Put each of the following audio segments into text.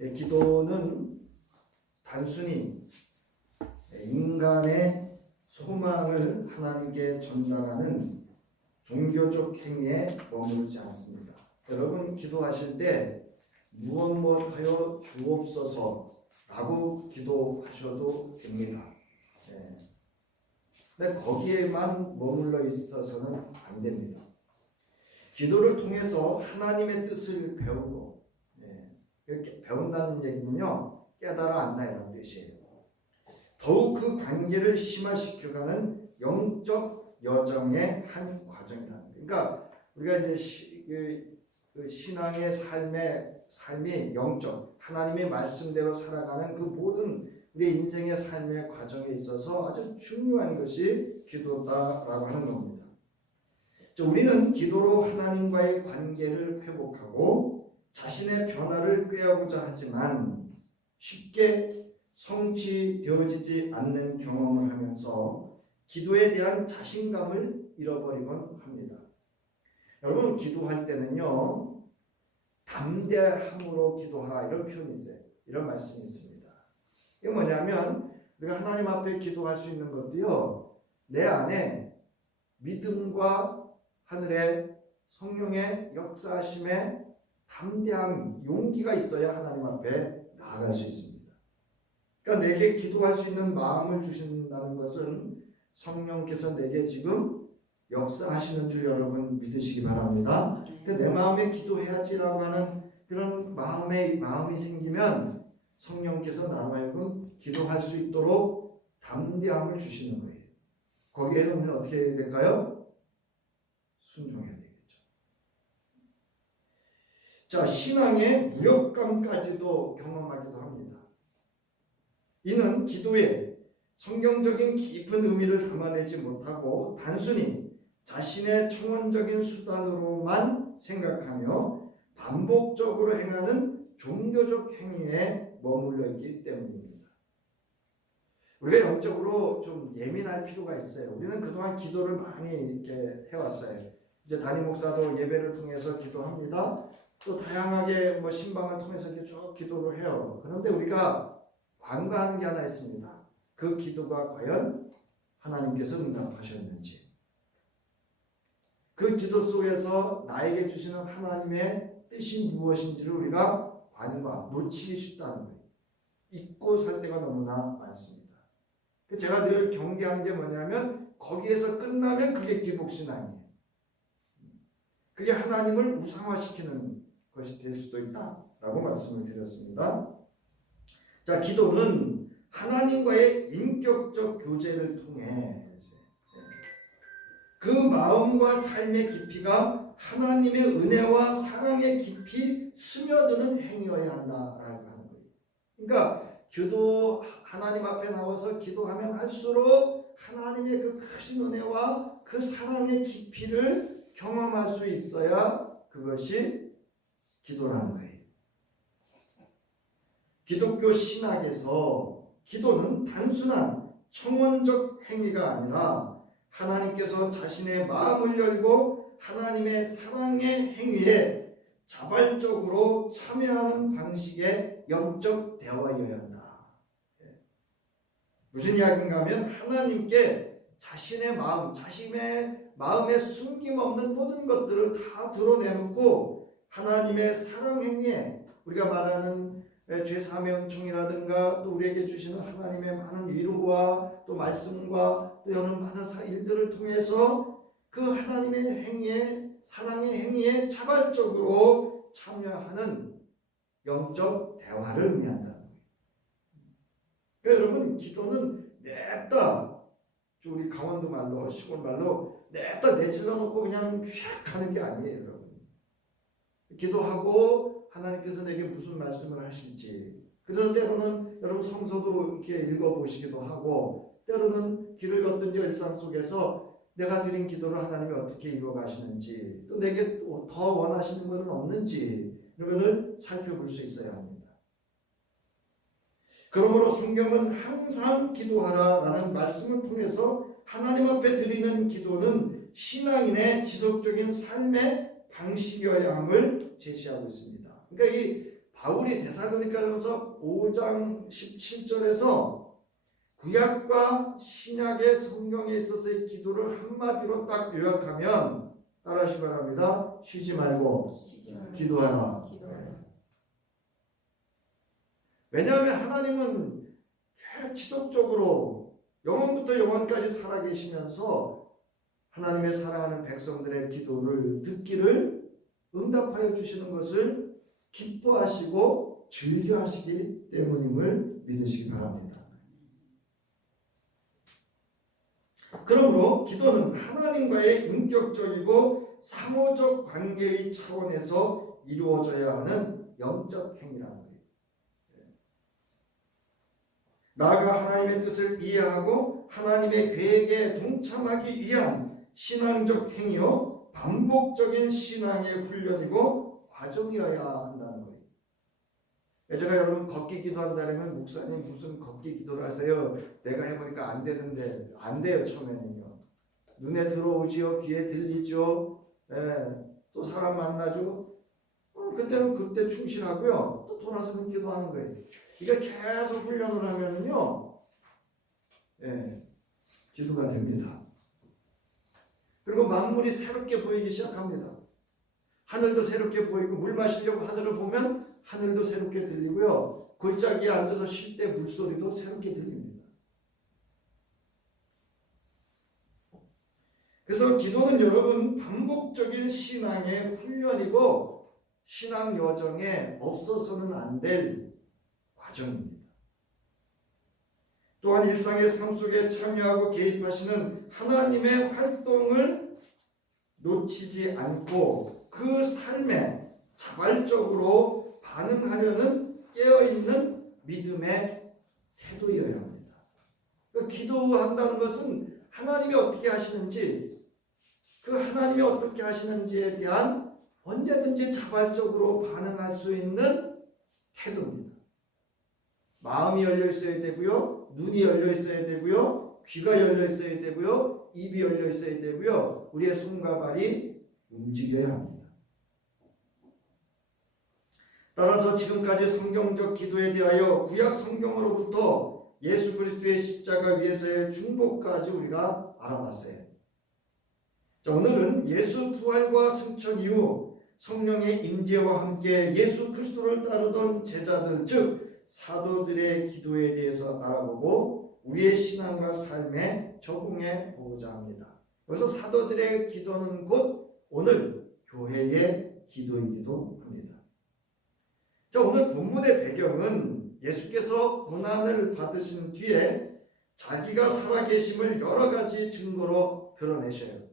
기도는 단순히 인간의 소망을 하나님께 전달하는 종교적 행위에 머무르지 않습니다. 여러분 기도하실 때 무엇 하여 주옵소서라고 기도하셔도 됩니다. 근데 거기에만 머물러 있어서는 안 됩니다. 기도를 통해서 하나님의 뜻을 배우고, 배운다는 얘기는요, 깨달아 안다 이런 뜻이에요. 더욱 그 관계를 심화시켜가는 영적 여정의 한 과정이라는 거예요. 그러니까 우리가 이제 신앙의 삶이 영적, 하나님의 말씀대로 살아가는 그 모든 우리 인생의 삶의 과정에 있어서 아주 중요한 것이 기도다라고 하는 겁니다. 우리는 기도로 하나님과의 관계를 회복하고 자신의 변화를 꾀하고자 하지만 쉽게 성취되어지지 않는 경험을 하면서 기도에 대한 자신감을 잃어버리곤 합니다. 여러분 기도할 때는요, 담대함으로 기도하라 이런 표현이 있어요. 이런 말씀이 있습니다. 이게 뭐냐면 우리가 하나님 앞에 기도할 수 있는 것도요, 내 안에 믿음과 하늘의 성령의 역사하심에 담대함, 용기가 있어야 하나님 앞에 나아갈 수 있습니다. 그러니까 내게 기도할 수 있는 마음을 주신다는 것은 성령께서 내게 지금 역사하시는 줄 여러분 믿으시기 바랍니다. 내 마음에 기도해야지라고 하는 그런 마음이 생기면 성령께서 나로 하여금 기도할 수 있도록 담대함을 주시는 거예요. 거기에는 우리는 어떻게 해야 될까요? 순종해야 되겠죠. 자, 신앙의 무력감까지도 경험하기도 합니다. 이는 기도에 성경적인 깊은 의미를 담아내지 못하고 단순히 자신의 청원적인 수단으로만 생각하며 반복적으로 행하는 종교적 행위에 머물러 있기 때문입니다. 우리가 영적으로 좀 예민할 필요가 있어요. 우리는 그동안 기도를 많이 이렇게 해왔어요. 이제 담임 목사도 예배를 통해서 기도합니다. 또 다양하게 신방을 통해서 이렇게 쭉 기도를 해요. 그런데 우리가 간과하는 게 하나 있습니다. 그 기도가 과연 하나님께서 응답하셨는지, 그 기도 속에서 나에게 주시는 하나님의 뜻이 무엇인지를 우리가 놓치기 쉽다는 거예요. 잊고 살 때가 너무나 많습니다. 제가 늘 경계한 게 뭐냐면 거기에서 끝나면 그게 기복신앙이에요. 그게 하나님을 우상화시키는 것이 될 수도 있다라고 말씀을 드렸습니다. 자, 기도는 하나님과의 인격적 교제를 통해 그 마음과 삶의 깊이가 하나님의 은혜와 사랑의 깊이 스며드는 행위여야 한다라고 하는 거예요. 그러니까 하나님 앞에 나와서 기도하면 할수록 하나님의 그 크신 은혜와 그 사랑의 깊이를 경험할 수 있어야 그것이 기도라는 거예요. 기독교 신학에서 기도는 단순한 청원적 행위가 아니라 하나님께서 자신의 마음을 열고 하나님의 사랑의 행위에 자발적으로 참여하는 방식의 영적 대화여야 한다. 무슨 이야기인가 하면 하나님께 자신의 마음에 숨김없는 모든 것들을 다 드러내놓고 하나님의 사랑 행위에 우리가 말하는 죄사함의 은총이라든가 또 우리에게 주시는 하나님의 많은 위로와 또 말씀과 또 여러 많은 일들을 통해서 그 하나님의 행위에, 사랑의 행위에 자발적으로 참여하는 영적 대화를 의미한다는 거예요. 그러니까 여러분 기도는 냅다, 우리 강원도 말로 시골 말로 냅다 내질러 놓고 그냥 휙 하는 게 아니에요. 여러분 기도하고 하나님께서 내게 무슨 말씀을 하실지, 그래서 때로는 여러분 성서도 이렇게 읽어보시기도 하고, 때로는 길을 걷든지 일상 속에서 내가 드린 기도를 하나님이 어떻게 이루어가시는지, 또 내게 더 원하시는 것은 없는지 이런 것을 살펴볼 수 있어야 합니다. 그러므로 성경은 항상 기도하라라는 말씀을 통해서 하나님 앞에 드리는 기도는 신앙인의 지속적인 삶의 방식이어야 함을 제시하고 있습니다. 그러니까 이 바울이 데살로니가전서 5장 17절에서 구약과 신약의 성경에 있어서의 기도를 한마디로 딱 요약하면 따라하시기 바랍니다. 쉬지 말고 기도하라. 왜냐하면 하나님은 지속적으로 영원부터 영원까지 살아계시면서 하나님의 사랑하는 백성들의 기도를 듣기를 응답하여 주시는 것을 기뻐하시고 즐겨하시기 때문임을 믿으시기 바랍니다. 그러므로 기도는 하나님과의 인격적이고 상호적 관계의 차원에서 이루어져야 하는 영적 행위라는 거예요. 나아가 하나님의 뜻을 이해하고 하나님의 계획에 동참하기 위한 신앙적 행위요 반복적인 신앙의 훈련이고 과정이어야 한다는 거예요. 제가 여러분 걷기 기도한다면 목사님 무슨 걷기 기도를 하세요? 내가 해보니까 안 되는데 안 돼요. 처음에는요. 눈에 들어오지요. 귀에 들리죠. 또 사람 만나죠. 그때는 그때 충실하고요. 또 돌아서는 기도하는 거예요. 이거 계속 훈련을 하면은요, 기도가 됩니다. 그리고 만물이 새롭게 보이기 시작합니다. 하늘도 새롭게 보이고 물 마시려고 하늘을 보면 하늘도 새롭게 들리고요. 골짜기에 앉아서 쉴 때 물소리도 새롭게 들립니다. 그래서 기도는 여러분 반복적인 신앙의 훈련이고 신앙 여정에 없어서는 안 될 과정입니다. 또한 일상의 삶 속에 참여하고 개입하시는 하나님의 활동을 놓치지 않고 그 삶에 자발적으로 반응하려는 깨어있는 믿음의 태도여야 합니다. 그러니까 기도한다는 것은 하나님이 어떻게 하시는지 그 하나님이 어떻게 하시는지에 대한 언제든지 자발적으로 반응할 수 있는 태도입니다. 마음이 열려 있어야 되고요. 눈이 열려 있어야 되고요. 귀가 열려 있어야 되고요. 입이 열려 있어야 되고요. 우리의 손과 발이 움직여야 합니다. 따라서 지금까지 성경적 기도에 대하여 구약 성경으로부터 예수 그리스도의 십자가 위에서의 중보까지 우리가 알아봤어요. 자, 오늘은 예수 부활과 승천 이후 성령의 임재와 함께 예수 그리스도를 따르던 제자들 즉 사도들의 기도에 대해서 알아보고 우리의 신앙과 삶에 적용해 보고자 합니다. 그래서 사도들의 기도는 곧 오늘 교회의 기도이기도 합니다. 자, 오늘 본문의 배경은 예수께서 고난을 받으신 뒤에 자기가 살아계심을 여러 가지 증거로 드러내셔요.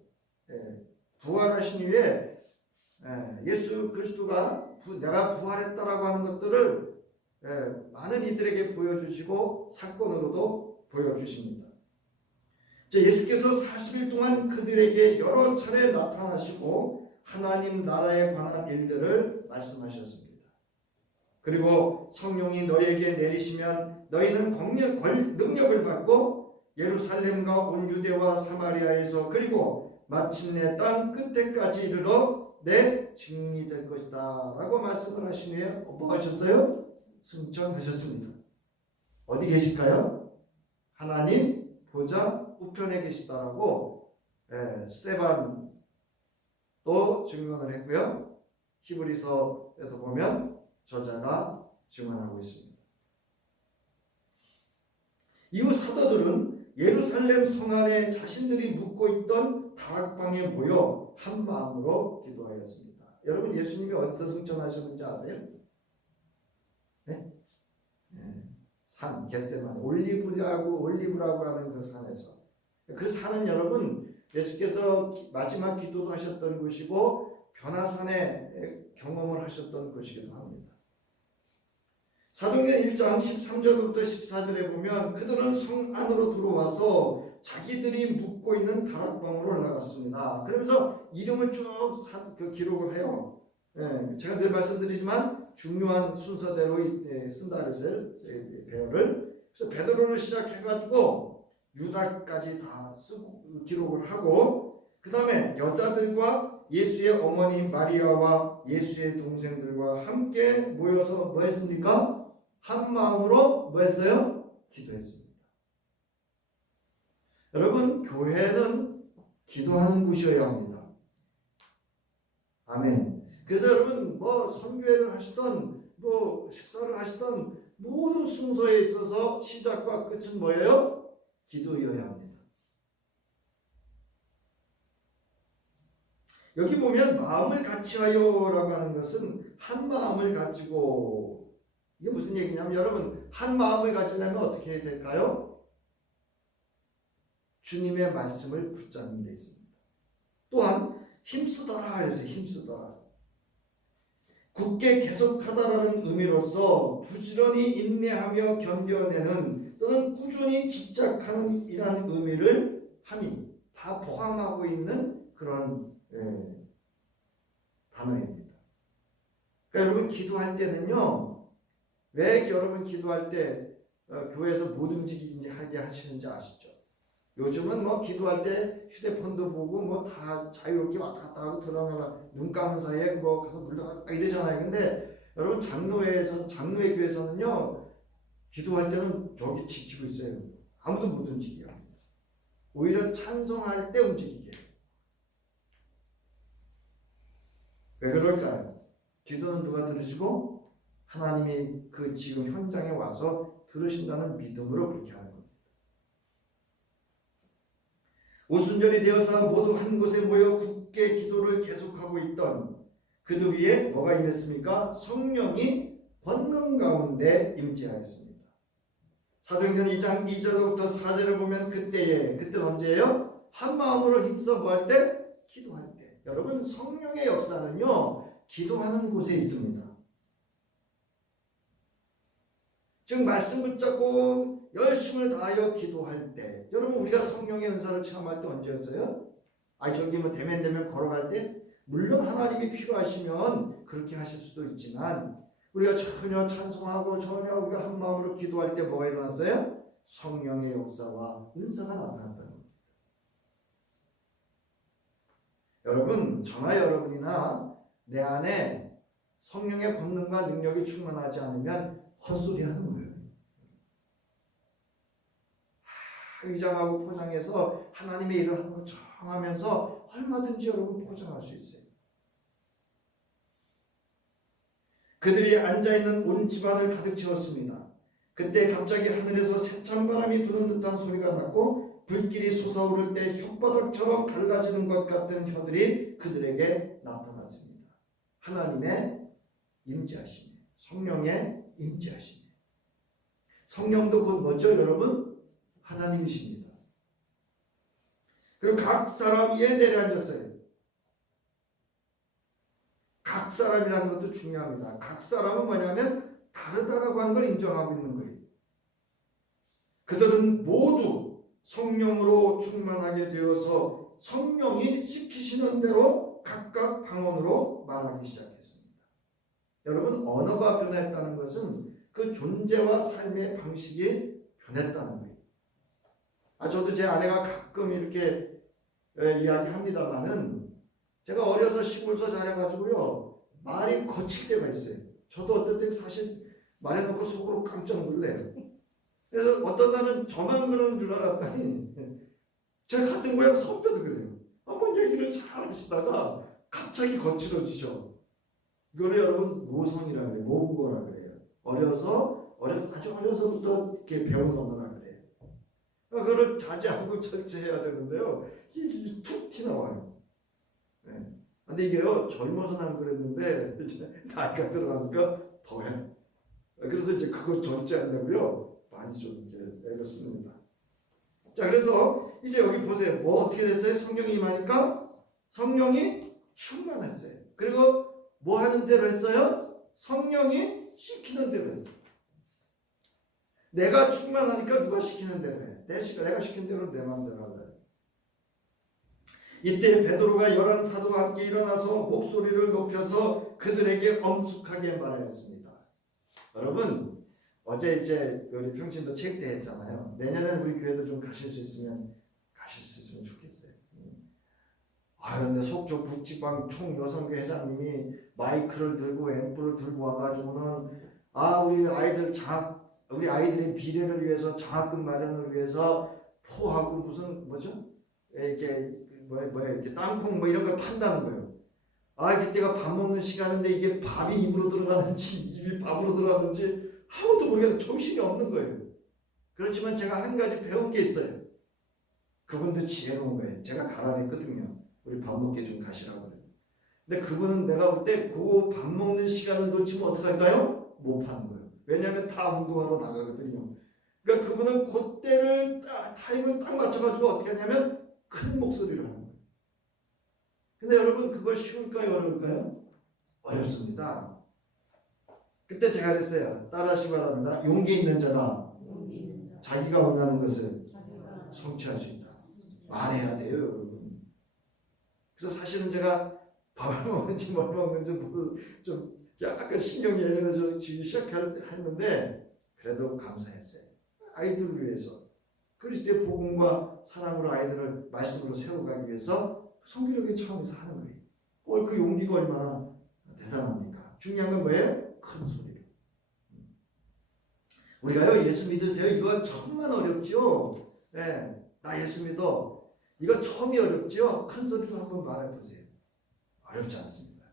부활하신 후에 예수 그리스도가 내가 부활했다라고 하는 것들을 많은 이들에게 보여주시고 사건으로도 보여주십니다. 예수께서 40일 동안 그들에게 여러 차례 나타나시고 하나님 나라에 관한 일들을 말씀하셨습니다. 그리고 성령이 너희에게 내리시면 너희는 능력을 받고 예루살렘과 온 유대와 사마리아에서 그리고 마침내 땅 끝에까지 이르러 내 증인이 될 것이다 라고 말씀을 하신 후에 뭐 하셨어요? 승천하셨습니다. 어디 계실까요? 하나님 보좌 우편에 계시다라고 스데반도 증언을 했고요. 히브리서에도 보면 저자가 증언하고 있습니다. 이후 사도들은 예루살렘 성 안에 자신들이 묵고 있던 다락방에 모여 한 마음으로 기도하였습니다. 여러분 예수님이 어디서 승천하셨는지 아세요? 네? 산 겟세마네 올리브라고 하는 그 산에서 그 산은 여러분 예수께서 마지막 기도도 하셨던 곳이고 변화산의 경험을 하셨던 곳이기도 합니다. 사도행전 1장 13절부터 14절에 보면 그들은 성 안으로 들어와서 자기들이 묵고 있는 다락방으로 올라갔습니다. 그러면서 이름을 쭉 기록을 해요. 제가 늘 말씀드리지만 중요한 순서대로 쓴다 그랬어요. 배열을. 그래서 베드로를 시작해가지고 유다까지 다 쓰고 기록을 하고 그 다음에 여자들과 예수의 어머니 마리아와 예수의 동생들과 함께 모여서 뭐 했습니까? 한 마음으로 뭐 했어요? 기도했습니다. 여러분, 교회는 기도하는 곳이어야 합니다. 아멘. 그래서 여러분, 뭐 선교회를 하시던 뭐 식사를 하시던 모든 순서에 있어서 시작과 끝은 뭐예요? 기도여야 합니다. 여기 보면 마음을 같이하여라고 하는 것은 한 마음을 가지고, 이게 무슨 얘기냐면 여러분, 한 마음을 가지려면 어떻게 해야 될까요? 주님의 말씀을 붙잡는 데 있습니다. 또한 힘쓰더라 해서 힘쓰더라. 굳게 계속하다라는 의미로서 부지런히 인내하며 견뎌내는 또는 꾸준히 집착하는 이라는 의미를 함이 다 포함하고 있는 그런 단어입니다. 그러니까 여러분 기도할 때는요, 왜 여러분 기도할 때 교회에서 못 움직이게 하게 하시는지 아시죠? 요즘은 뭐 기도할 때 휴대폰도 보고 뭐 다 자유롭게 왔다 갔다 하고 들어가나 눈 감은 사이에 뭐 가서 물러가 이러잖아요. 근데 여러분 장로회 교회에서는요, 기도할 때는 저기 지키고 있어요. 아무도 못 움직여요. 오히려 찬송할 때 움직이게. 왜 그럴까요? 기도는 누가 들으시고 하나님이 그 지금 현장에 와서 들으신다는 믿음으로 그렇게 하는 겁니다. 오순절이 되어서 모두 한 곳에 모여 굳게 기도를 계속하고 있던 그들 위에 뭐가 임했습니까? 성령이 권능 가운데 임재하였습니다. 사도행전 2장 2절부터 4절을 보면 그때는 언제예요? 한 마음으로 힘써 뭐 할 때? 기도할 때. 여러분, 성령의 역사는요, 기도하는 곳에 있습니다. 즉 말씀 붙잡고 열심을 다하여 기도할 때, 여러분 우리가 성령의 은사를 체험할 때 언제였어요? 저기 뭐 대면 걸어갈 때, 물론 하나님이 필요하시면 그렇게 하실 수도 있지만 우리가 전혀 찬송하고 전혀 우리가 한 마음으로 기도할 때 뭐가 일어났어요? 성령의 역사와 은사가 나타났다는 겁니다. 여러분, 저나 여러분이나 내 안에 성령의 권능과 능력이 충만하지 않으면 헛소리하는 거예요. 위장하고 포장해서 하나님의 일을 하는 것처럼 하면서 얼마든지 여러분 포장할 수 있어요. 그들이 앉아있는 온 집안을 가득 채웠습니다. 그때 갑자기 하늘에서 세찬 바람이 부는 듯한 소리가 났고 불길이 솟아오를 때 혓바닥처럼 갈라지는 것 같은 혀들이 그들에게 나타났습니다. 하나님의 임재하심이에요. 성령의 임재하심이에요. 성령도 곧 뭐죠, 여러분? 하나님이십니다. 그리고 각 사람 위에 내려앉았어요. 각 사람이라는 것도 중요합니다. 각 사람은 뭐냐면 다르다라고 하는 걸 인정하고 있는 거예요. 그들은 모두 성령으로 충만하게 되어서 성령이 시키시는 대로 각각 방언으로 말하기 시작했습니다. 여러분, 언어가 변했다는 것은 그 존재와 삶의 방식이 변했다는 거예요. 저도 제 아내가 가끔 이렇게 이야기합니다만은 제가 어려서 시골서 자라가지고요, 말이 거칠 때가 있어요. 저도 어떨 때 사실 말해놓고 속으로 깜짝 놀래요. 그래서 어떤 날은 저만 그런 줄 알았더니 제가 같은 고향 선배도 그래요. 한번 얘기를 잘 하시다가 갑자기 거칠어지셔. 이거를 여러분 모성이라 그래요. 모국어라 그래요. 아주 어려서부터 이렇게 배운 언어라 그래요. 그거를 자제하고 절제해야 되는데요, 이게 툭 튀나와요. 네. 근데 이게요, 젊어서는 안 그랬는데 이제 나이가 들어가니까 더해. 그래서 이제 그거 절제하려고요, 많이 좀 이렇게 애를 씁니다. 자, 그래서 이제 여기 보세요. 뭐 어떻게 됐어요? 성령이 임하니까 성령이 충만했어요. 그리고 뭐 하는 대로 했어요? 성령이 시키는 대로 했어요. 내가 충만하니까 누가 시키는 대로 해. 내가 시킨 대로 내 마음대로 하자. 이때 베드로가 11 사도와 함께 일어나서 목소리를 높여서 그들에게 엄숙하게 말하였습니다. 여러분, 어제 이제 우리 평신도 체육대회 했잖아요. 내년에 우리 교회도 좀 가실 수 있으면 좋겠어요. 근데 속초 북지방 총여성회 회장님이 마이크를 들고 앰프를 들고 와가지고는 우리 아이들의 미래를 위해서 장학금 마련을 위해서 포하고 무슨 뭐죠? 이렇게 이렇게 땅콩 뭐 이런 걸 판다는 거예요. 이때가 밥 먹는 시간인데 이게 밥이 입으로 들어가는지 입이 밥으로 들어가는지 아무도 모르겠는 정신이 없는 거예요. 그렇지만 제가 한 가지 배운 게 있어요. 그분도 지혜로운 거예요. 제가 가라 그랬거든요. 우리 밥 먹게 좀 가시라고 그래요. 근데 그분은 내가 볼 때 그 밥 먹는 시간을 놓치면 어떡할까요? 못 파는 거예요. 왜냐하면 다 운동하러 나가거든요. 그러니까 그분은 그때를 타임을 딱 맞춰가지고 어떻게 하냐면 큰 목소리로 하는 거예요. 근데 여러분 그거 쉬울까요? 어려울까요? 어렵습니다. 그때 제가 그랬어요. 따라하시기 바랍니다. 용기 있는 자가 자기가 원하는 것을 성취할 수 있다. 말해야 돼요, 여러분. 그래서 사실은 제가 밥을 먹는지 뭘 먹는지 좀 약간 신경이 예민해지기 시작했는데 그래도 감사했어요. 아이들을 위해서 그리스도의 복음과 사랑으로 아이들을 말씀으로 세워가기 위해서 성교적인 차원에서 하는 거예요. 그 용기가 얼마나 대단합니까? 중요한 건 뭐예요? 큰 소리로. 우리가요 예수 믿으세요. 이거 정말 어렵죠. 네, 나 예수 믿어. 이거 처음이 어렵죠. 큰 소리로 한번 말해보세요. 어렵지 않습니다.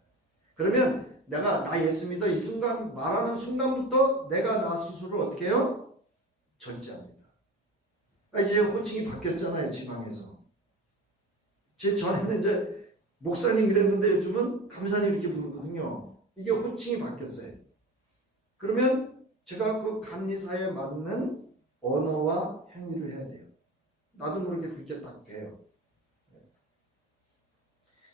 그러면 내가 나 예수 믿어 이 순간 말하는 순간부터 내가 나 스스로 어떻게 해요? 절제합니다. 이제 호칭이 바뀌었잖아요. 지방에서. 제 전에는 이제 목사님 이랬는데 요즘은 감사님 이렇게 부르거든요. 이게 호칭이 바뀌었어요. 그러면 제가 그 감리사에 맞는 언어와 행위를 해야 돼요. 나도 모르게 그렇게 딱 돼요.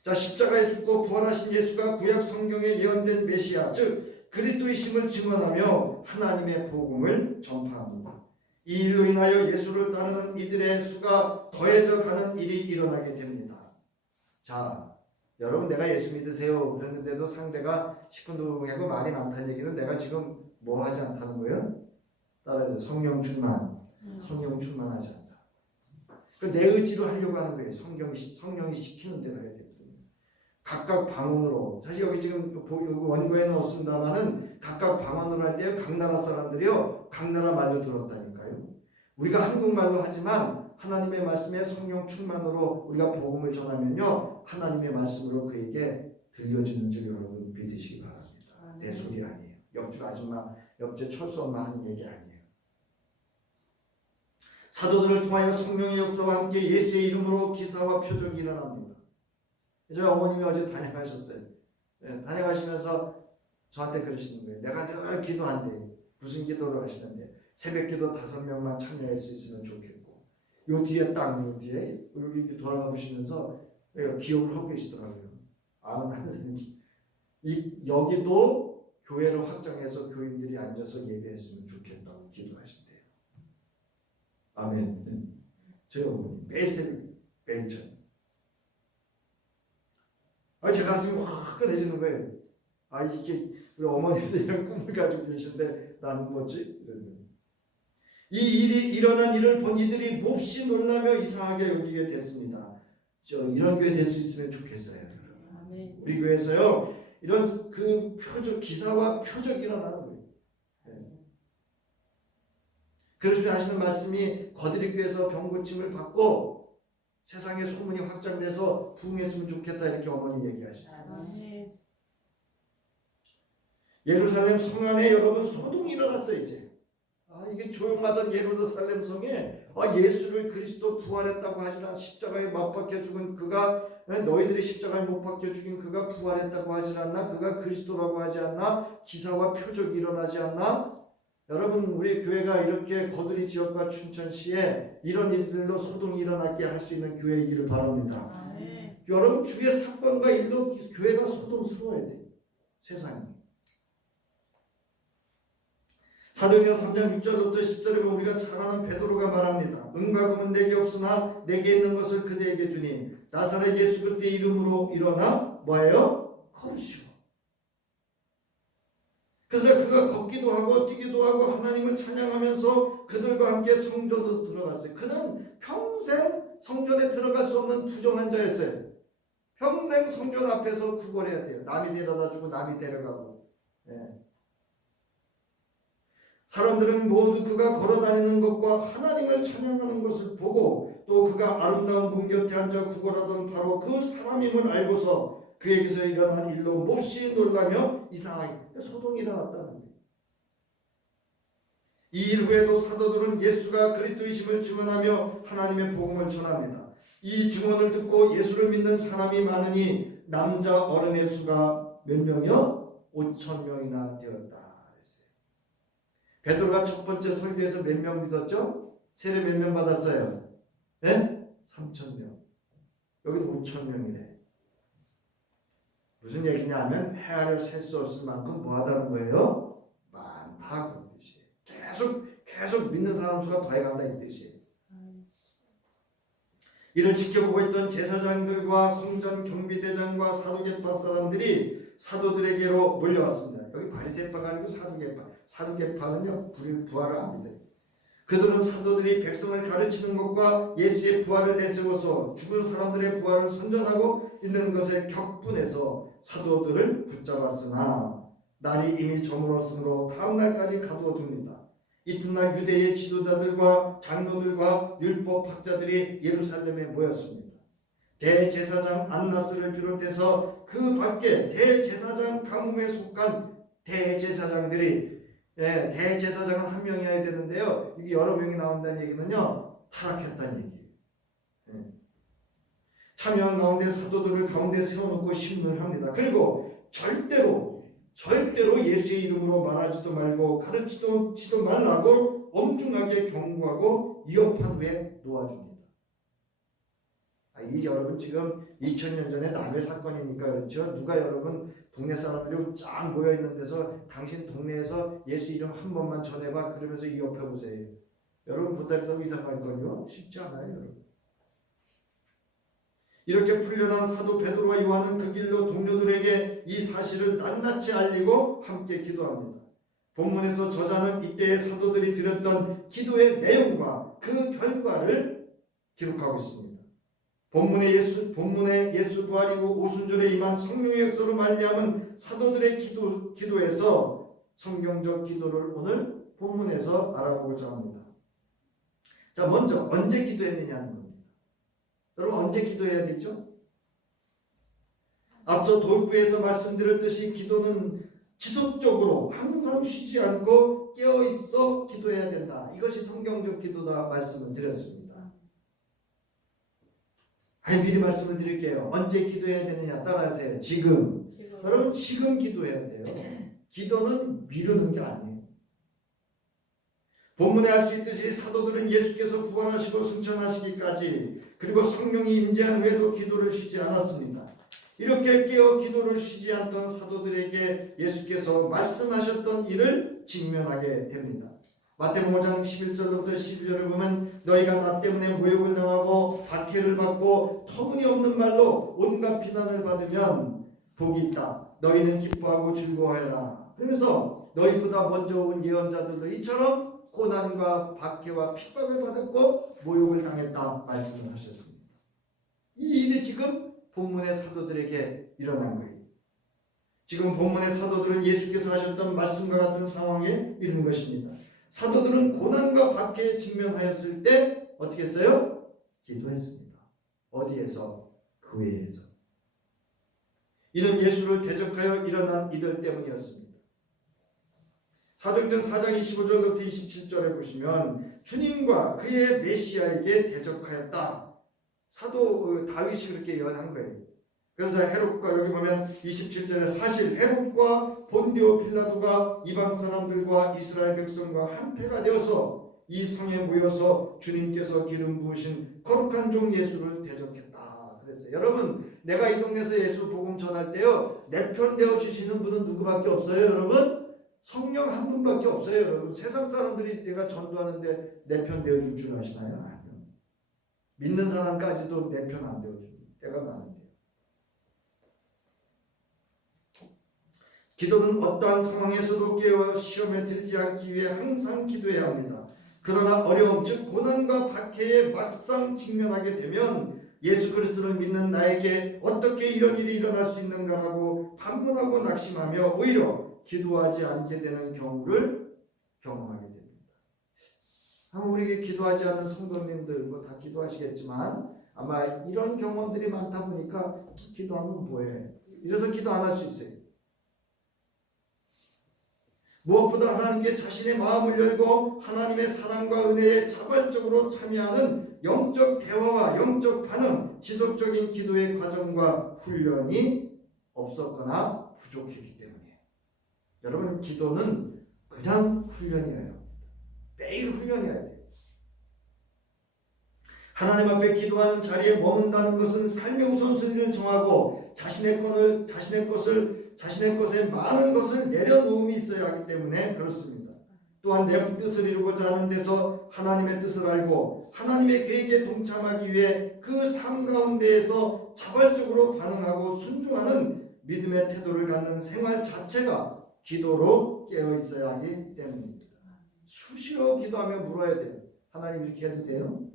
자, 십자가에 죽고 부활하신 예수가 구약 성경에 예언된 메시아, 즉 그리스도이심을 증언하며 하나님의 복음을 전파합니다. 이 일로 인하여 예수를 따르는 이들의 수가 더해져 가는 일이 일어나게 됩니다. 자, 여러분 내가 예수 믿으세요 그랬는데도 상대가 시큰둥하고 말이 많다는 얘기는 내가 지금 뭐 하지 않다는 거예요? 따라서 성령 충만하지 않다. 내 의지로 하려고 하는 거예요. 성령이 시키는 대로 해야 되거든요. 각각 방언으로, 사실 여기 지금 원고에 넣었습니다만은 각각 방언으로 할 때 각 나라 사람들이요 각 나라 말로 들었다니까요. 우리가 한국말로 하지만 하나님의 말씀에 성령 충만으로 우리가 복음을 전하면요 하나님의 말씀으로 그에게 들려지는 줄 여러분 믿으시기 바랍니다. 내 소리 아니에요. 옆집 아줌마, 옆집 철수 엄마 하는 얘기 아니에요. 사도들을 통하여 성령의 역사와 함께 예수의 이름으로 기사와 표적이 일어납니다. 저희 어머님이 어제 다녀가셨어요. 다녀가시면서 저한테 그러시는 거예요. 내가 늘 기도한대. 무슨 기도를 하시는데 새벽 기도 5명만 참여할 수 있으면 좋겠고 요 뒤에 요 뒤에 이렇게 돌아가 보시면서 기억을 하고 계시더라고요. 나는 여기도 교회를 확장해서 교인들이 앉아서 예배했으면 좋겠다고 기도하신대요. 아멘. 저희 어머니 매일 새벽 매일 전 제 가슴이 확 꺼내지는 거예요. 이게 우리 어머니들 이런 꿈을 가지고 계신데 나는 뭐지? 이 일이 일어난 일을 본 이들이 몹시 놀라며 이상하게 여기게 됐습니다. 이런 교회 될 수 있으면 좋겠어요. 아멘. 우리 교회에서요 이런 그 표적 기사와 표적이 일어나는 거예요. 그러시면 하시는 말씀이 거드리 교회에서 병 고침을 받고 세상에 소문이 확장돼서 부흥했으면 좋겠다 이렇게 어머니 얘기하시더라고요. 예루살렘 성 안에 여러분 소동이 일어났어요. 이제 이게 조용하던 예루살렘 성에 예수를 그리스도 부활했다고 하지나 십자가에 못 박혀 죽은 그가 너희들이 십자가에 못 박혀 죽인 그가 부활했다고 하지 않나? 그가 그리스도라고 하지 않나? 기사와 표적이 일어나지 않나? 여러분 우리 교회가 이렇게 거두리 지역과 춘천시에 이런 일들로 소동이 일어나게 할 수 있는 교회이기를 바랍니다. 여러분 주위의 사건과 일도 교회가 소동스러워야 돼요. 세상에. 사도행전 3장 6절부터 10절에 보면 우리가 잘 아는 베드로가 말합니다. 은과 금은 내게 없으나 내게 있는 것을 그대에게 주니 나사렛 예수 그리스도의 이름으로 일어나 뭐예요? 걸으시오. 그래서 그가 걷기도 하고 뛰기도 하고 하나님을 찬양하면서 그들과 함께 성전으로 들어갔어요. 그는 평생 성전에 들어갈 수 없는 부정한 자였어요. 평생 성전 앞에서 구걸해야 돼요. 남이 데려다주고 남이 데려가고. 예. 사람들은 모두 그가 걸어다니는 것과 하나님을 찬양하는 것을 보고 또 그가 아름다운 문 곁에 앉아 구걸하던 바로 그 사람임을 알고서 그에게서 일어난 일로 몹시 놀라며 이상하게 소동이 일어났다는 거예요. 이 일 후에도 사도들은 예수가 그리스도이심을 증언하며 하나님의 복음을 전합니다. 이 증언을 듣고 예수를 믿는 사람이 많으니 남자 어른의 수가 몇 명이요? 5,000명이나 되었다. 베드로가 첫 번째 설교에서 몇 명 믿었죠? 세례 몇 명 받았어요? 네? 3,000명. 여기는 5,000명이래. 무슨 얘기냐 하면 헤아려 셀 수 없을 만큼 뭐하다는 거예요? 많다고 뜻이에요. 계속 믿는 사람 수가 더해간다 이 뜻이에요. 이를 지켜보고 있던 제사장들과 성전 경비대장과 사두개파 사람들이 사도들에게로 몰려왔습니다. 여기 바리새파가 아니고 사두개파. 사두개파는요 부활을 안 믿어요. 그들은 사도들이 백성을 가르치는 것과 예수의 부활을 내세워서 죽은 사람들의 부활을 선전하고 있는 것에 격분해서 사도들을 붙잡았으나 날이 이미 저물었으므로 다음 날까지 가두어둡니다. 이튿날 유대의 지도자들과 장로들과 율법학자들이 예루살렘에 모였습니다. 대제사장 안나스를 비롯해서 그 밖에 대제사장 가문에 속한 대제사장들이 대제사장은 한 명이어야 되는데요. 이게 여러 명이 나온다는 얘기는요. 타락했다는 얘기예요. 참여한 가운데 사도들을 가운데 세워놓고 신문을 합니다. 그리고 절대로 예수의 이름으로 말하지도 말고 가르치지도 말라고 엄중하게 경고하고 위협한 후에 놓아줍니다. 이게 여러분 지금 2000년 전에 남해 사건이니까 그렇죠. 누가 여러분 동네 사람들이 쫙 모여있는 데서 당신 동네에서 예수 이름 한 번만 전해봐 그러면서 위협해보세요. 여러분 보따리서 이상할걸요? 쉽지 않아요. 여러분. 이렇게 풀려난 사도 베드로와 요한은 그 길로 동료들에게 이 사실을 낱낱이 알리고 함께 기도합니다. 본문에서 저자는 이때의 사도들이 드렸던 기도의 내용과 그 결과를 기록하고 있습니다. 본문의 예수 부활이고 오순절에 임한 성령의 역사로 말미암은 사도들의 기도에서 성경적 기도를 오늘 본문에서 알아보고자 합니다. 자, 먼저 언제 기도했느냐는 겁니다. 여러분 언제 기도해야 되죠? 앞서 도입부에서 말씀드렸듯이 기도는 지속적으로 항상 쉬지 않고 깨어있어 기도해야 된다. 이것이 성경적 기도다 말씀을 드렸습니다. 미리 말씀을 드릴게요. 언제 기도해야 되느냐 따라하세요. 지금. 여러분 지금 기도해야 돼요. 기도는 미루는 게 아니에요. 본문에 알 수 있듯이 사도들은 예수께서 부활하시고 승천하시기까지 그리고 성령이 임재한 후에도 기도를 쉬지 않았습니다. 이렇게 깨어 기도를 쉬지 않던 사도들에게 예수께서 말씀하셨던 일을 직면하게 됩니다. 마태복음 5장 11절부터 12절을 보면 너희가 나 때문에 모욕을 당하고 박해를 받고 터무니없는 말로 온갖 비난을 받으면 복이 있다. 너희는 기뻐하고 즐거워해라. 그러면서 너희보다 먼저 온 예언자들도 이처럼 고난과 박해와 핍박을 받았고 모욕을 당했다 말씀을 하셨습니다. 이 일이 지금 본문의 사도들에게 일어난 거예요. 지금 본문의 사도들은 예수께서 하셨던 말씀과 같은 상황에 이른 것입니다. 사도들은 고난과 박해에 직면하였을 때 어떻게 했어요? 기도했습니다. 어디에서? 교회에서. 이는 예수를 대적하여 일어난 이들 때문이었습니다. 사도행전 4장 25절부터 27절에 보시면 주님과 그의 메시아에게 대적하였다. 사도 다윗이 그렇게 예언한 거예요. 그래서 헤롯과 여기 보면 27절에 사실 헤롯과 본디오 빌라도가 이방 사람들과 이스라엘 백성과 한패가 되어서 이 성에 모여서 주님께서 기름 부으신 거룩한 종 예수를 대적했다. 그래서 여러분 내가 이 동네에서 예수 복음 전할 때요 내 편 되어 주시는 분은 누구밖에 없어요. 여러분 성령 한 분밖에 없어요. 여러분 세상 사람들이 내가 전도하는데 내 편 되어 줄 줄 아시나요? 아니요. 믿는 사람까지도 내 편 안 되어 주는 때가 많은데. 기도는 어떠한 상황에서도 깨어 시험에 들지 않기 위해 항상 기도해야 합니다. 그러나 어려움 즉 고난과 박해에 막상 직면하게 되면 예수 그리스도를 믿는 나에게 어떻게 이런 일이 일어날 수 있는가라고 반문하고 낙심하며 오히려 기도하지 않게 되는 경우를 경험하게 됩니다. 우리 기도하지 않는 성도님들 뭐 다 기도하시겠지만 아마 이런 경험들이 많다 보니까 기도하면 뭐해? 이래서 기도 안 할 수 있어요. 무엇보다 하나님께 자신의 마음을 열고 하나님의 사랑과 은혜에 자발적으로 참여하는 영적 대화와 영적 반응, 지속적인 기도의 과정과 훈련이 없었거나 부족했기 때문이에요. 여러분, 기도는 그냥 훈련이에요. 매일 훈련해야 돼요. 하나님 앞에 기도하는 자리에 머문다는 것은 삶의 우선순위를 정하고 자신의 것에 많은 것을 내려놓음이 있어야 하기 때문에 그렇습니다. 또한 내 뜻을 이루고자 하는 데서 하나님의 뜻을 알고 하나님의 계획에 동참하기 위해 그 삶 가운데에서 자발적으로 반응하고 순종하는 믿음의 태도를 갖는 생활 자체가 기도로 깨어 있어야 하기 때문입니다. 수시로 기도하며 물어야 돼요. 하나님 이렇게 해도 돼요?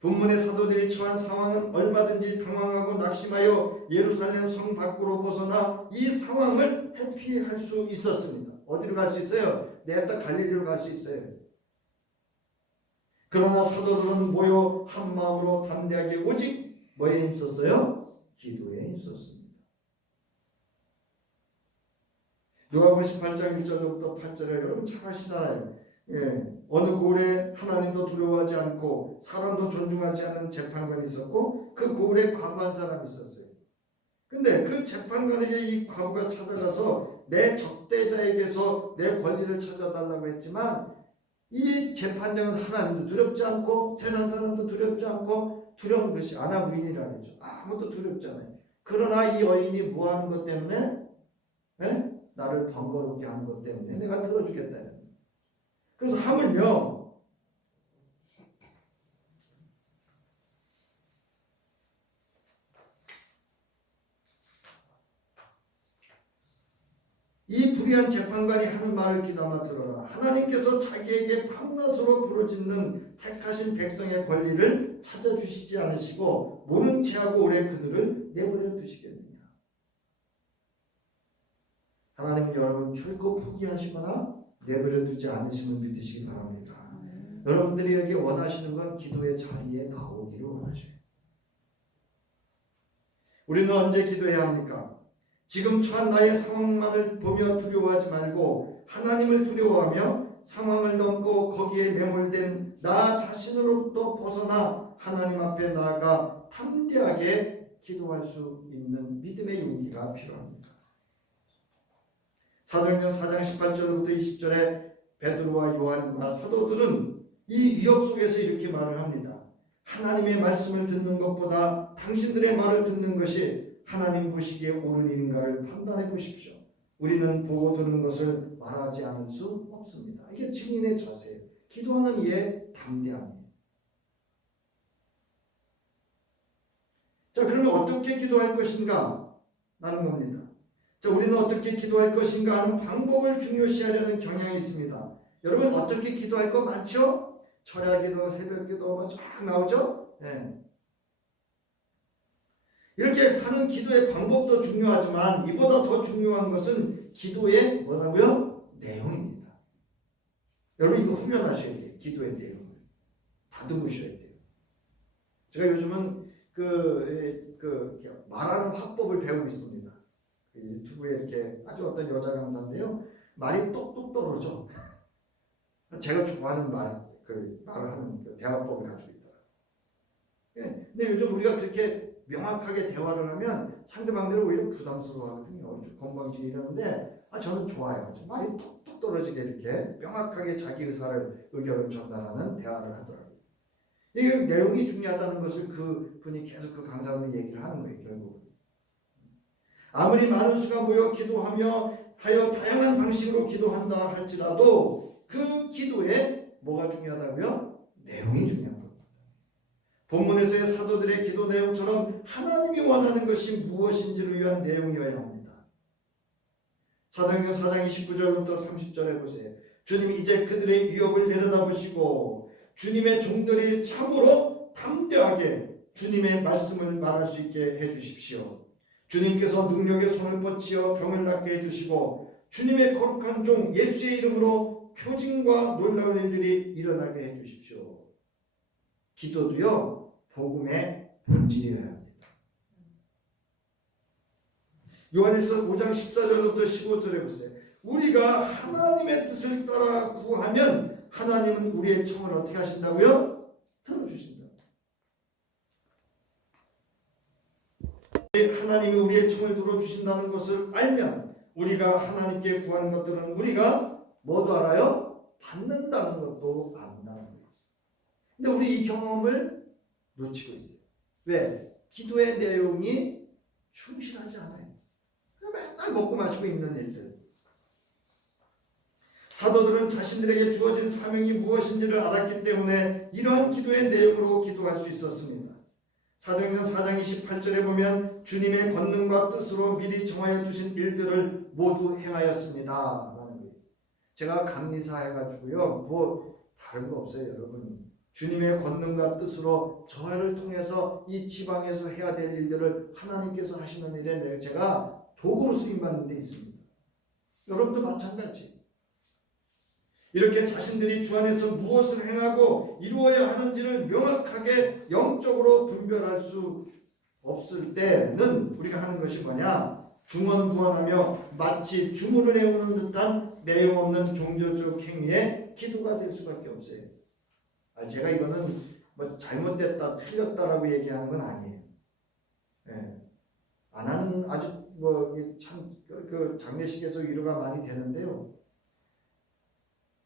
본문의 사도들이 처한 상황은 얼마든지 당황하고 낙심하여 예루살렘 성 밖으로 벗어나 이 상황을 회피할 수 있었습니다. 어디로 갈 수 있어요? 냅다 갈릴리로 갈 수 있어요. 그러나 사도들은 모여 한 마음으로 담대하게 오직 뭐에 힘썼어요? 기도에 힘썼습니다. 누가복음 18장 1절부터 8절에 여러분 잘 아시잖아요. 어느 고을에 하나님도 두려워하지 않고 사람도 존중하지 않는 재판관이 있었고 그 고을에 과부한 사람이 있었어요. 근데 그 재판관에게 이 과부가 찾아가서 내 적대자에게서 내 권리를 찾아달라고 했지만 이 재판장은 하나님도 두렵지 않고 세상 사람도 두렵지 않고 두려운 것이 아나부인이라는 거죠. 아무것도 두렵지 않아요. 그러나 이 여인이 뭐 하는 것 때문에? 나를 번거롭게 하는 것 때문에 내가 들어주겠다는. 그래서 하물며 이 불의한 재판관이 하는 말을 귀담아 들어라. 하나님께서 자기에게 밤낮으로 부르짖는 택하신 백성의 권리를 찾아주시지 않으시고 모른 체하고 오래 그들을 내버려 두시겠느냐. 하나님은 여러분 결코 포기하시거나 내버려 두지 않으심을 믿으시기 바랍니다. 여러분들이 여기 원하시는 건 기도의 자리에 나오기를 원하셔요. 우리는 언제 기도해야 합니까? 지금 처한 나의 상황만을 보며 두려워하지 말고 하나님을 두려워하며 상황을 넘고 거기에 매몰된 나 자신으로부터 벗어나 하나님 앞에 나아가 담대하게 기도할 수 있는 믿음의 용기가 필요합니다. 사도행전 4장 18절부터 20절에 베드로와 요한과 사도들은 이 위협 속에서 이렇게 말을 합니다. 하나님의 말씀을 듣는 것보다 당신들의 말을 듣는 것이 하나님 보시기에 옳은 일인가를 판단해 보십시오. 우리는 보고 들은 것을 말하지 않을 수 없습니다. 이게 증인의 자세예요. 기도하는 이의 담대함이에요. 자, 그러면 어떻게 기도할 것인가? 라는 겁니다. 자, 우리는 어떻게 기도할 것인가 하는 방법을 중요시하려는 경향이 있습니다. 여러분 어떻게 기도할 거 많죠? 철야기도, 새벽기도 쫙 나오죠? 네. 이렇게 하는 기도의 방법도 중요하지만 이보다 더 중요한 것은 기도의 뭐라고요? 내용입니다. 여러분 이거 훈련하셔야 돼요. 기도의 내용을 다듬으셔야 돼요. 제가 요즘은 말하는 화법을 배우고 있습니다. 유튜브에 이렇게 아주 어떤 여자 강사인데요, 말이 똑똑 떨어져. 제가 좋아하는 말을 하는 대화법을 가지고 있더라고요. 근데 요즘 우리가 그렇게 명확하게 대화를 하면 상대방들은 오히려 부담스러워하거든요. 건방지게 이러는데 저는 좋아요. 말이 뚝뚝 떨어지게 이렇게 명확하게 자기 의견을 전달하는 대화를 하더라고요. 이게 내용이 중요하다는 것을 그 분이 계속 그 강사분이 얘기를 하는 거예요. 결국 아무리 많은 수가 모여 기도하며 하여 다양한 방식으로 기도한다 할지라도 그 기도에 뭐가 중요하다고요? 내용이 중요한 겁니다. 본문에서의 사도들의 기도 내용처럼 하나님이 원하는 것이 무엇인지를 위한 내용이어야 합니다. 사도행전 4장 29절부터 30절에 보세요. 주님이 이제 그들의 위협을 내려다보시고 주님의 종들이 참으로 담대하게 주님의 말씀을 말할 수 있게 해주십시오. 주님께서 능력의 손을 뻗치어 병을 낫게 해주시고 주님의 거룩한 종 예수의 이름으로 표징과 놀라운 일들이 일어나게 해주십시오. 기도도요, 복음의 본질이어야 합니다. 요한일서 5장 14절부터 15절에 보세요. 우리가 하나님의 뜻을 따라 구하면 하나님은 우리의 청을 어떻게 하신다고요? 들어주신다. 하나님이 우리의 청을 들어주신다는 것을 알면 우리가 하나님께 구한 것들은 우리가 뭐도 알아요? 받는다는 것도 안다는 거예요. 근데 우리 이 경험을 놓치고 있어요. 왜? 기도의 내용이 충실하지 않아요. 맨날 먹고 마시고 있는 일들. 사도들은 자신들에게 주어진 사명이 무엇인지를 알았기 때문에 이러한 기도의 내용으로 기도할 수 있었습니다. 사도행전 4장 28절에 보면 주님의 권능과 뜻으로 미리 정하여 주신 일들을 모두 행하였습니다 라는 거예요. 제가 감리사 해가지고요, 뭐 다른 거 없어요 여러분. 주님의 권능과 뜻으로 저를 통해서 이 지방에서 해야 될 일들을 하나님께서 하시는 일에 제가 도구로 쓰임받는 데 있습니다. 여러분도 마찬가지. 이렇게 자신들이 주 안에서 무엇을 행하고 이루어야 하는지를 명확하게 영적으로 분별할 수 없을 때는 우리가 하는 것이 뭐냐? 중언부언하며 마치 주문을 해오는 듯한 내용 없는 종교적 행위에 기도가 될 수밖에 없어요. 제가 이거는 뭐 잘못됐다, 틀렸다라고 얘기하는 건 아니에요. 안 하는 아주 참 그 장례식에서 위로가 많이 되는데요.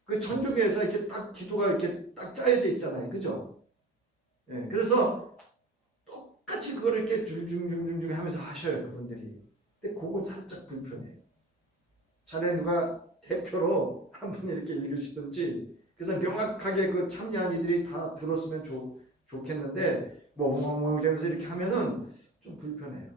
그 천주교에서 이렇게 딱 기도가 이렇게 딱 짜여져 있잖아요, 그죠? 그래서 똑같이 그걸 이렇게 줄줄줄줄 하면서 하셔요, 그분들이. 근데 그건 살짝 불편해요. 차라리 누가 대표로 한 분이 이렇게 읽으시든지, 그래서 명확하게 그 참여한 이들이 다 들었으면 좋겠는데, 뭐 엉엉엉 하면서 이렇게 하면은 좀 불편해요.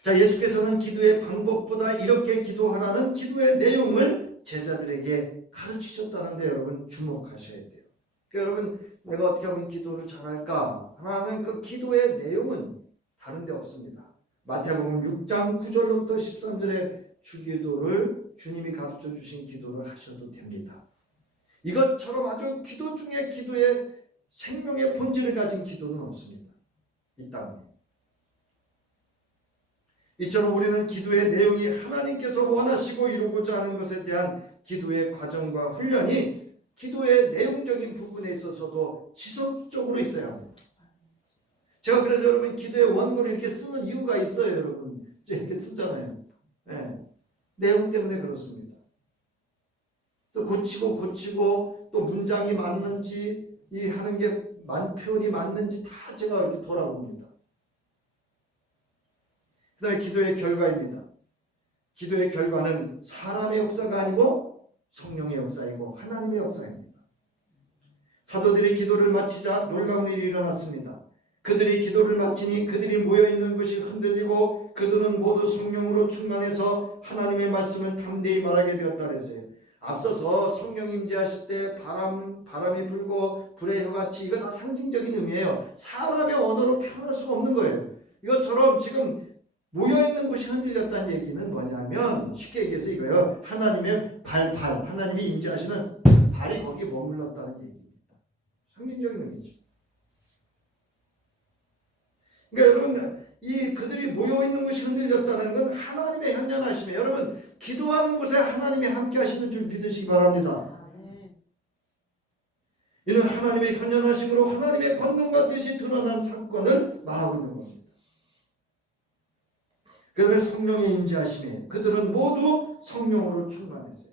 자, 예수께서는 기도의 방법보다 이렇게 기도하라는 기도의 내용을 제자들에게 가르치셨다는데 여러분 주목하셔야 돼요. 그러니까 여러분, 내가 어떻게 하면 기도를 잘할까 하는 그 기도의 내용은 다른 데 없습니다. 마태복음 6장 9절부터 13절의 주기도를 주님이 가르쳐 주신 기도를 하셔도 됩니다. 이것처럼 아주 기도 중에 기도의 생명의 본질을 가진 기도는 없습니다. 이 땅에. 이처럼 우리는 기도의 내용이 하나님께서 원하시고 이루고자 하는 것에 대한 기도의 과정과 훈련이 기도의 내용적인 부분에 있어서도 지속적으로 있어야 합니다. 제가 그래서 여러분 기도의 원고를 이렇게 쓰는 이유가 있어요. 여러분 이렇게 쓰잖아요. 내용 때문에 그렇습니다. 또 고치고 또 문장이 맞는지 이 하는 게 표현이 맞는지 다 제가 이렇게 돌아봅니다. 그 다음에 기도의 결과입니다. 기도의 결과는 사람의 역사가 아니고 성령의 역사이고 하나님의 역사입니다. 사도들이 기도를 마치자 놀라운 일이 일어났습니다. 그들이 기도를 마치니 그들이 모여있는 것이 흔들리고 그들은 모두 성령으로 충만해서 하나님의 말씀을 담대히 말하게 되었다 그랬어요. 앞서서 성령 임재하실 때 바람이 불고 불의 혀같이 이거 다 상징적인 의미예요. 사람의 언어로 표현할 수가 없는 거예요. 이것처럼 지금 모여있는 곳이 흔들렸다는 얘기는 뭐냐면 쉽게 얘기해서 이거예요. 하나님의 하나님이 임재하시는 발이 거기 머물렀다는 얘기입니다. 상징적인 의미죠. 그러니까 여러분 이 그들이 모여있는 곳이 흔들렸다는 건 하나님의 현존하심에 여러분 기도하는 곳에 하나님이 함께 하시는 줄 믿으시기 바랍니다. 이는 하나님의 현존하심으로 하나님의 권능과 뜻이 드러난 사건을 말하고 있는 겁니다. 그들의 성령의 임재하심에 그들은 모두 성령으로 충만했어요.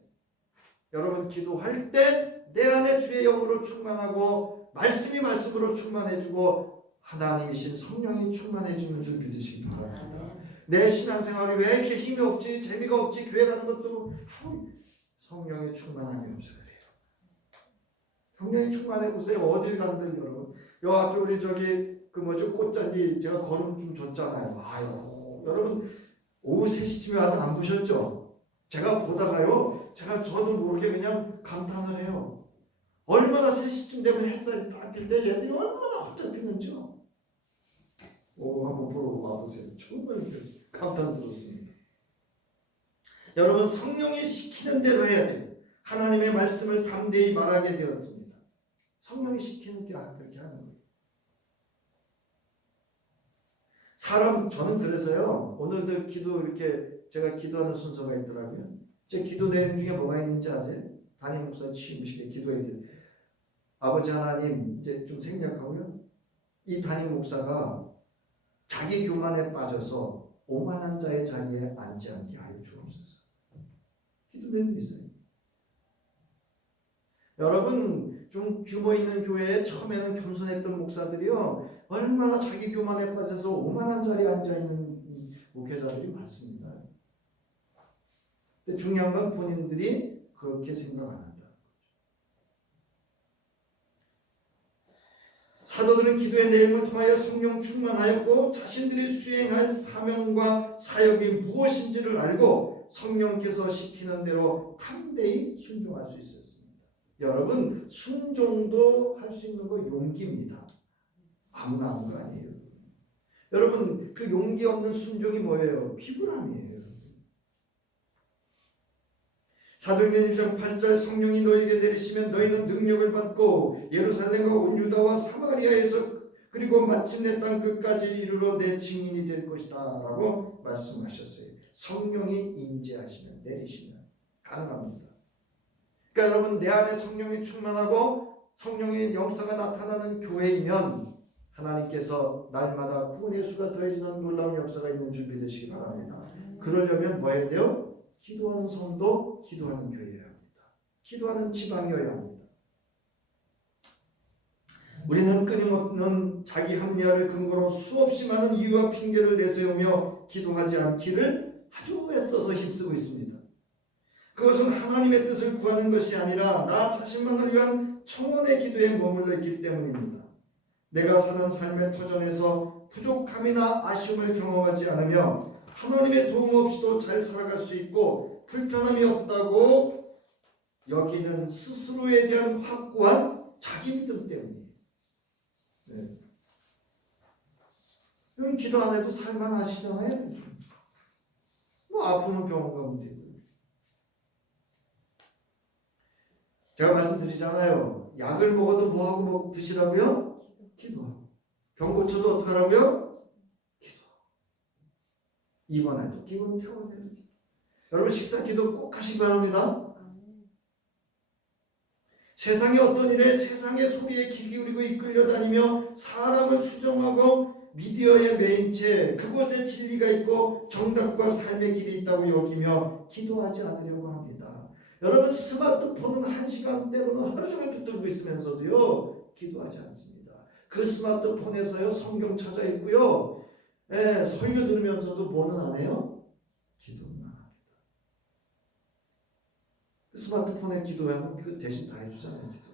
여러분 기도할 때 내 안에 주의 영으로 충만하고 말씀이 말씀으로 충만해지고 하나님이신 성령이 충만해지는 줄 믿으시기 바랍니다. 내 신앙생활이 왜 이렇게 힘이 없지 재미가 없지 교회 가는 것도 성령의 충만함이 없어요. 성령이 충만해 보세요. 어딜 간들 여러분. 요 앞에 우리 저기 꽃잔디 제가 걸음 좀 줬잖아요. 아이고 여러분 오후 3시쯤에 와서 안 보셨죠? 제가 보다가요. 제가 저도 모르게 그냥 감탄을 해요. 얼마나 3시쯤 되면 햇살이 딱 필 때 얘들이 얼마나 활짝 피는지요. 한번 보러 와보세요. 정말 감탄스럽습니다. 여러분, 성령이 시키는 대로 해야 돼요. 하나님의 말씀을 담대히 말하게 되었습니다. 성령이 시키는 게 그렇게 하는 거예요. 저는 그래서요, 오늘도 기도 이렇게 제가 기도하는 순서가 있더라고요. 제 기도 내용 중에 뭐가 있는지 아세요? 담임 목사 취임식에 기도해야 돼요. 아버지 하나님, 이제 좀 생략하고요. 이 담임 목사가 자기 교만에 빠져서 오만한 자의 자리에 앉지 않게 하여 주옵소서. 기도 내용이 있어요. 여러분, 좀 규모 있는 교회에 처음에는 겸손했던 목사들이요, 얼마나 자기 교만에 빠져서 오만한 자리에 앉아있는 목회자들이 많습니다. 근데 중요한 건 본인들이 그렇게 생각 안 한다. 사도들은 기도의 내용을 통하여 성령 충만하였고 자신들이 수행할 사명과 사역이 무엇인지를 알고 성령께서 시키는 대로 담대히 순종할 수 있었습니다. 여러분, 순종도 할 수 있는 거 용기입니다. 아무나 하는 거 아니에요. 여러분, 그 용기 없는 순종이 뭐예요? 피곤함이에요. 사도행전 1장 8절 성령이 너에게 내리시면 너희는 능력을 받고 예루살렘과 온 유다와 사마리아에서 그리고 마침내 땅 끝까지 이르러 내 증인이 될 것이다 라고 말씀하셨어요. 성령이 임재하시면, 내리시면 가능합니다. 그러니까 여러분, 내 안에 성령이 충만하고 성령의 영사가 나타나는 교회이면 하나님께서 날마다 구원의 수가 더해지는 놀라운 역사가 있는 줄 믿으시기 바랍니다. 그러려면 뭐 해야 돼요? 기도하는 성도, 기도하는 교회여야 합니다. 기도하는 지방이어야 합니다. 우리는 끊임없는 자기 합리화를 근거로 수없이 많은 이유와 핑계를 내세우며 기도하지 않기를 아주 애써서 힘쓰고 있습니다. 그것은 하나님의 뜻을 구하는 것이 아니라 나 자신만을 위한 청원의 기도에 머물러 있기 때문입니다. 내가 사는 삶의 터전에서 부족함이나 아쉬움을 경험하지 않으며 하나님의 도움 없이도 잘 살아갈 수 있고 불편함이 없다고 여기는 스스로에 대한 확고한 자기 믿음 때문이에요. 네. 여러분, 기도 안 해도 살만하시잖아요. 뭐 아프면 병원 가면 되고. 제가 말씀드리잖아요. 약을 먹어도 뭐하고 드시라고요? 기도하고. 병 고쳐도 어떻게 하라고요? 입원해도 기분, 퇴원해도 기도. 여러분, 식사 기도 꼭 하시기 바랍니다. 세상의 어떤 일에 세상의 소리에 귀 기울이고 이끌려 다니며 사람을 추종하고 미디어에 매인 채 그곳에 진리가 있고 정답과 삶의 길이 있다고 여기며 기도하지 않으려고 합니다. 여러분, 스마트폰은 1시간 때로는 하루 종일 붙들고 있으면서도요, 기도하지 않습니다. 그 스마트폰에서요, 성경 찾아 읽고요, 설교 들으면서도 뭐는 안 해요? 기도만 합니다. 스마트폰에 기도하면 그 대신 다 해주잖아요. 기도.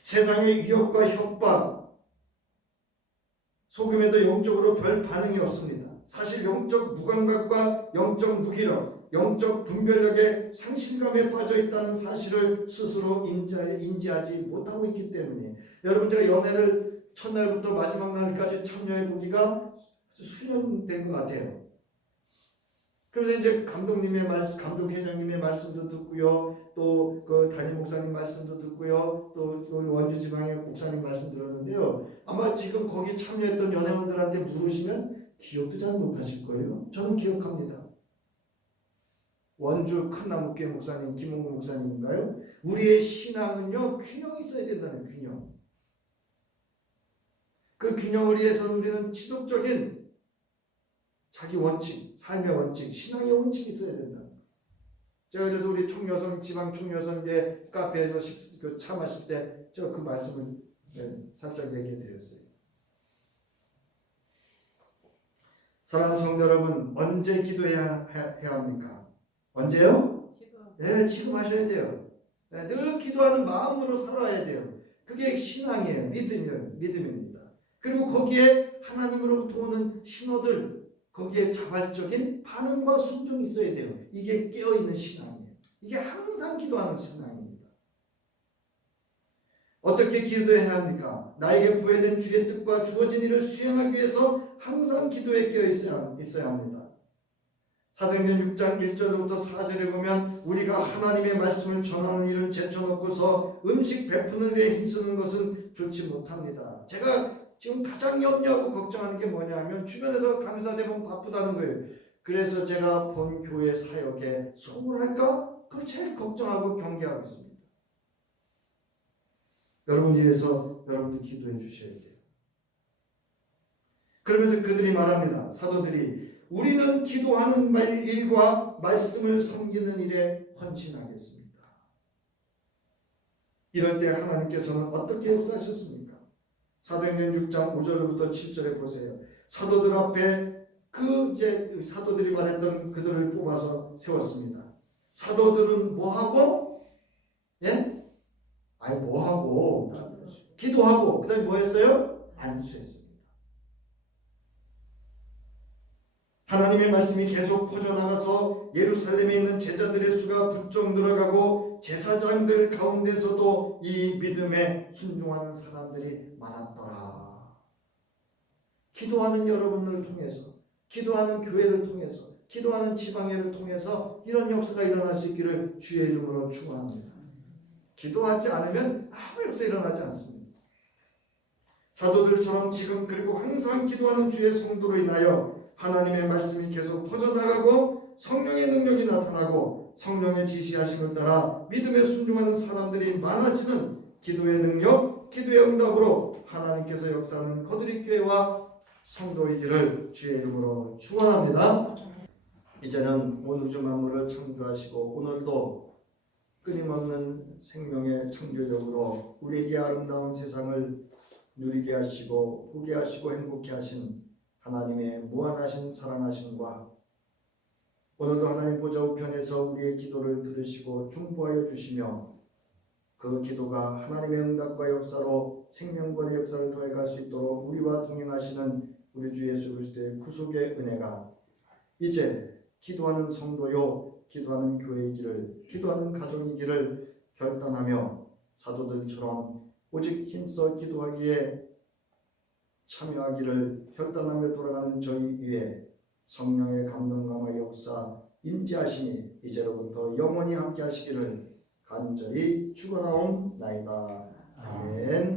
세상의 위협과 협박 속임에도 영적으로 별 반응이 없습니다. 사실 영적 무감각과 영적 무기력, 영적 분별력에 상실감에 빠져 있다는 사실을 스스로 인지하지 못하고 있기 때문에 여러분, 제가 연애를 첫날부터 마지막 날까지 참여해 보기가 수년 된 것 같아요. 그래서 이제 감독님의 말씀, 감독 회장님의 말씀도 듣고요, 또 그 담임 목사님 말씀도 듣고요, 또 원주 지방의 목사님 말씀 들었는데요. 아마 지금 거기 참여했던 연예원들한테 물으시면 기억도 잘 못하실 거예요. 저는 기억합니다. 원주 큰나무교회 목사님, 김홍구 목사님인가요? 우리의 신앙은요, 균형이 있어야 된다는 균형. 그 균형을 위해서는 우리는 지속적인 자기 원칙, 삶의 원칙, 신앙의 원칙이 있어야 된다. 제가 그래서 우리 총여성, 지방 총여성계 카페에서 차 마실 때 제가 그 말씀을 살짝 얘기해 드렸어요. 사랑하는 성도 여러분, 언제 기도해야 합니까? 언제요? 지금. 네, 지금 하셔야 돼요. 네, 늘 기도하는 마음으로 살아야 돼요. 그게 신앙이에요. 믿음입니다. 그리고 거기에 하나님으로부터 오는 신호들, 거기에 자발적인 반응과 순종이 있어야 돼요. 이게 깨어있는 신앙이에요. 이게 항상 기도하는 신앙입니다. 어떻게 기도해야 합니까? 나에게 부여된 주의 뜻과 주어진 일을 수행하기 위해서 항상 기도에 깨어 있어야 합니다. 사도행전 6장 1절부터 4절에 보면 우리가 하나님의 말씀을 전하는 일을 제쳐놓고서 음식 베푸는 일에 힘쓰는 것은 좋지 못합니다. 제가 지금 가장 염려하고 걱정하는 게 뭐냐 하면 주변에서 감사대본 바쁘다는 거예요. 그래서 제가 본 교회 사역에 소홀할까? 그걸 제일 걱정하고 경계하고 있습니다. 여러분 위해서 여러분도 기도해 주셔야 돼요. 그러면서 그들이 말합니다. 사도들이 우리는 기도하는 일과 말씀을 섬기는 일에 헌신하겠습니다. 이럴 때 하나님께서는 어떻게 역사하셨습니까? 사도행전 6장 5절부터 7절에 보세요. 사도들 앞에 사도들이 말했던 그들을 뽑아서 세웠습니다. 사도들은 뭐하고? 예? 아니 뭐하고? 기도하고 그 다음에 뭐 했어요? 안수했습니다. 하나님의 말씀이 계속 퍼져나가서 예루살렘에 있는 제자들의 수가 부쩍 늘어가고 제사장들 가운데서도 이 믿음에 순종하는 사람들이 많았더라. 기도하는 여러분을 통해서, 기도하는 교회를 통해서, 기도하는 지방회를 통해서 이런 역사가 일어날 수 있기를 주의 이름으로 축원합니다. 기도하지 않으면 아무 역사 일어나지 않습니다. 사도들처럼 지금 그리고 항상 기도하는 주의 성도로 인하여 하나님의 말씀이 계속 퍼져나가고 성령의 능력이 나타나고 성령의 지시하심을 따라 믿음에 순종하는 사람들이 많아지는 기도의 능력, 기도의 응답으로 하나님께서 역사하는 거드리 교회와 성도이기를 주의 이름으로 축원합니다. 이제는 온 우주 만물을 창조하시고 오늘도 끊임없는 생명의 창조력으로 우리에게 아름다운 세상을 누리게 하시고 보게 하시고 행복해 하신 하나님의 무한하신 사랑하심과 오늘도 하나님 보좌 우편에서 우리의 기도를 들으시고 중보하여 주시며 그 기도가 하나님의 응답과 역사로 생명권의 역사를 더해갈 수 있도록 우리와 동행하시는 우리 주 예수 그리스도의 구속의 은혜가 이제 기도하는 성도요 기도하는 교회이기를 기도하는 가정이기를 결단하며 사도들처럼 오직 힘써 기도하기에 참여하기를 결단하며 돌아가는 저희 위에 성령의 감동감화 역사 임재하심이 이제로부터 영원히 함께 하시기를 간절히 축원하옵나이다. 아멘.